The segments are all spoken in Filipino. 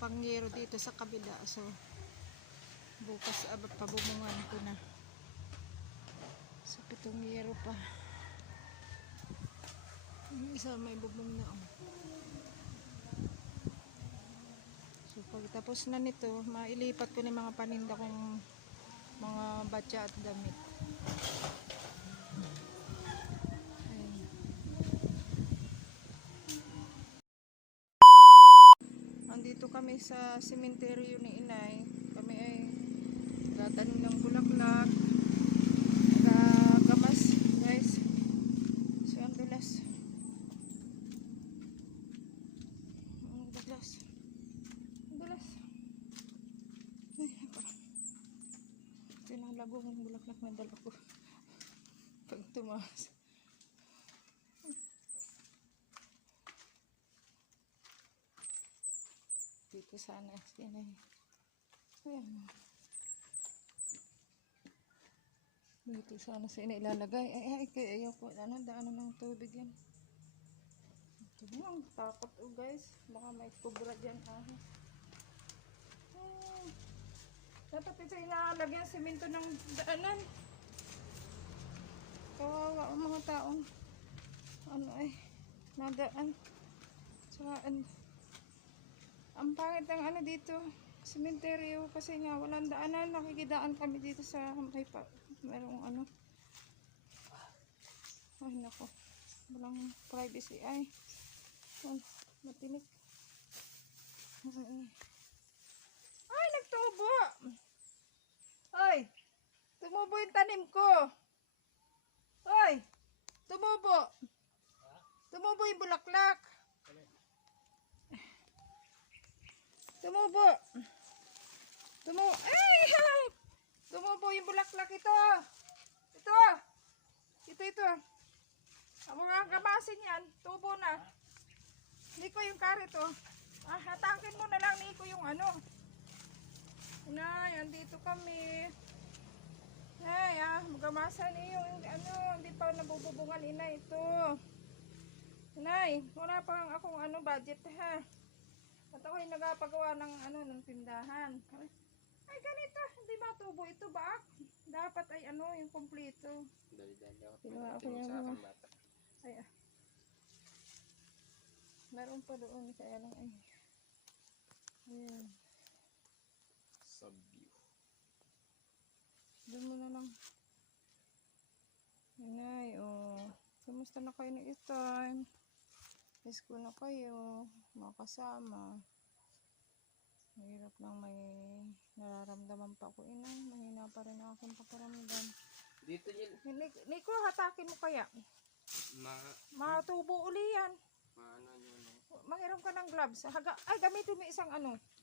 pangyero dito sa kabila. So bukas pabubungan ko na. So 7 yero pa. Yung isa may bubong na. So pagtapos na nito, mailipat ko na mga paninda kong mga batya at damit. Andito kami sa sementeryo ni Inay. Kami ay gatanim ng bulaklak, gagamas guys. So ang dulas. Ito yung lagong bulaklak na dala ko pag tumaas. Dito sana sila. Ayan. Dito sana sila ilalagay. Ay, ayoko. Daanan ng tubig yan. Ito lang. Takot guys. Baka may kubra dyan. Dapat ito ilalagyan simento ng daanan. Kawawa ang mga taong nadaan. Saan? Ang pangit ng dito, sementeryo kasi nga walang daanan. Nakikidaan kami dito sa merong ay nako, walang privacy. Matinik. Ay, nagtubo. Ay, tumubo yung tanim ko. Ay, tumubo. Tumubo yung bulaklak. Tumubo. Ay! Tumubo yung bulaklak ito. Ito. Ang mga kabasin yan, tubo na. Niko yung karito. Hatakin mo na lang Niko yung Nay, andito kami. Ay, magamasa niyo yung hindi pa nabububungan Inay ito. Nay, wala pang akong budget ha. At ako'y nagapagawa ng tindahan. Ay, ganito. Hindi ba tubo ito ba? Dapat ay yung kompleto. Dali-dali ako. Ginawa ko yung ay, meron pa doon. Kaya lang ay. Ayan. Sub-view. Doon mo na lang. Inay, kamusta na kayo ng time? Miss ko na kayo, mga kasama. Mahirap lang may nararamdaman pa ako. Inay, mahina pa rin akong pakiramdam. Dito yun. Niko, hatakin mo kaya. Matubo uli yan. Manghiram ka ng gloves. Ay, gamitin mo isang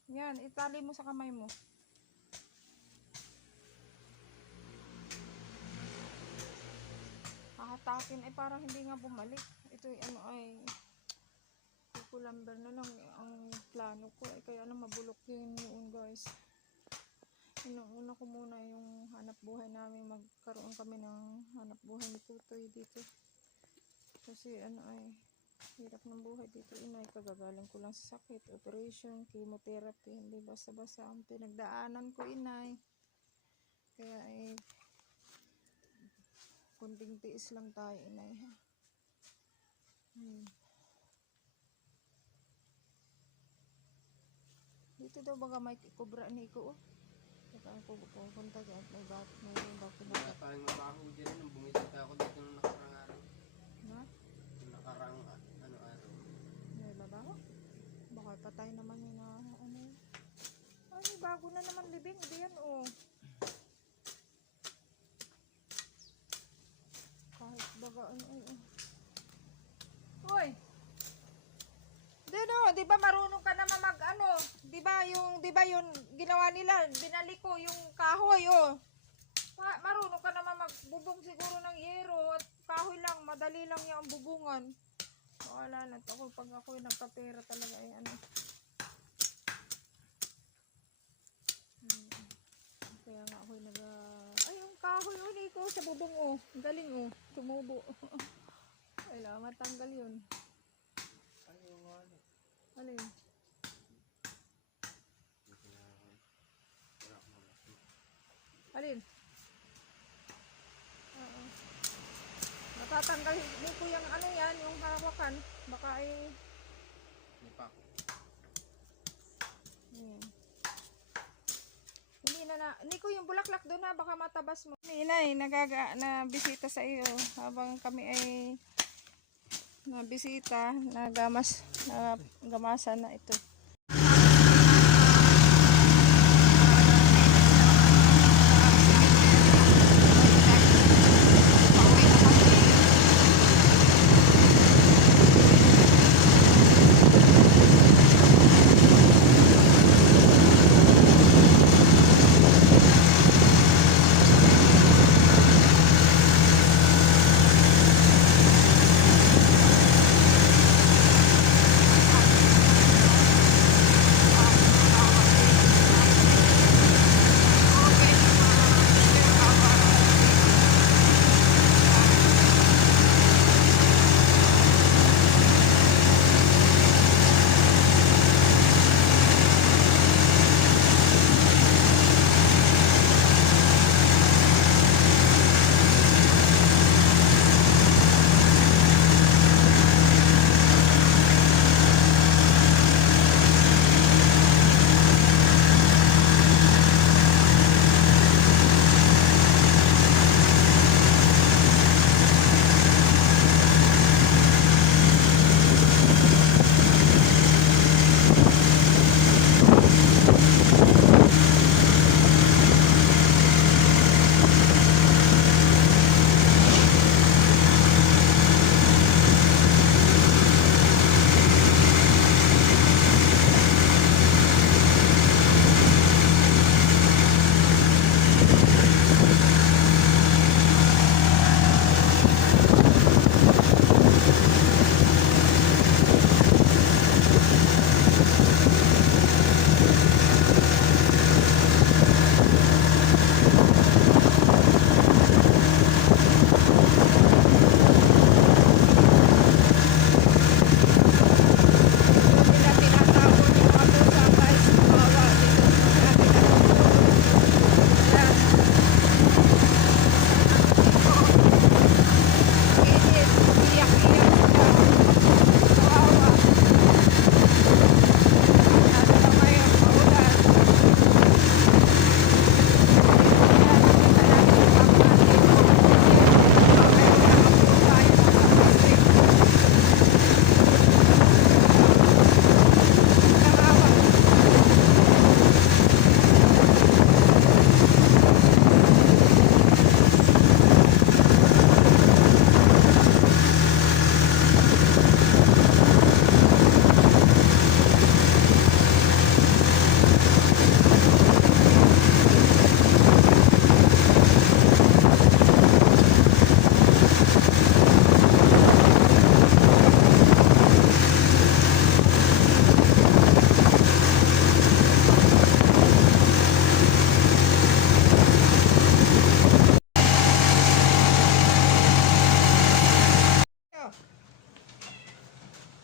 yan, itali mo sa kamay mo. Hahatakin ay parang hindi nga bumalik. Ito ay kulamber na lang ang plano ko. Kaya mabulok yun guys. Inuuna ko muna yung hanap buhay namin. Magkaroon kami ng hanap buhay ni Tutoy dito. Kasi hirap ng buhay dito Inay. Kagagaling ko lang sa sakit, operation, chemotherapy. Hindi basta-basta ang pinagdaanan ko Inay. Kaya kunting tiis lang tayo Inay ha. Dito daw baga may kubra Niko Saka ako pupunta dyan at may bakit Wala tayong mabaho dyan nung bumisita ako dito nung nakarang araw. Na? Nung nakarang araw. May babaho? Baka patay naman yun may bago na naman libing. Hindi yan kahit baga Uy! Di ba marunong ka naman di ba yung ginawa nila, binalik ko yung kahoy marunong ka naman magbubong siguro ng yero at kahoy lang, madali lang yung bubungan. Wala na ako pag ako'y nagpapera talaga kaya nga ako'y yung kahoy Niko sa bubong galing tumubo. Kailangan matanggal yun. Alin? Baka ay, Hindi pa ako. hmm. Hindi ko yung bulaklak doon ha, baka matabas mo. Inay, na bisita sa iyo habang kami ay na bisita, gamasan na ito.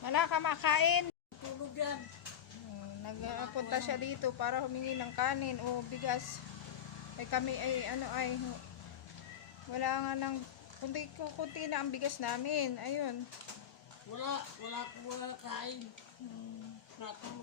Wala ka makain. Tulog yan. Nagpunta siya dito para humingi ng kanin o bigas. Ay kami ay wala nga ng kunti na ang bigas namin. Ayun. Wala akong kain. Natulog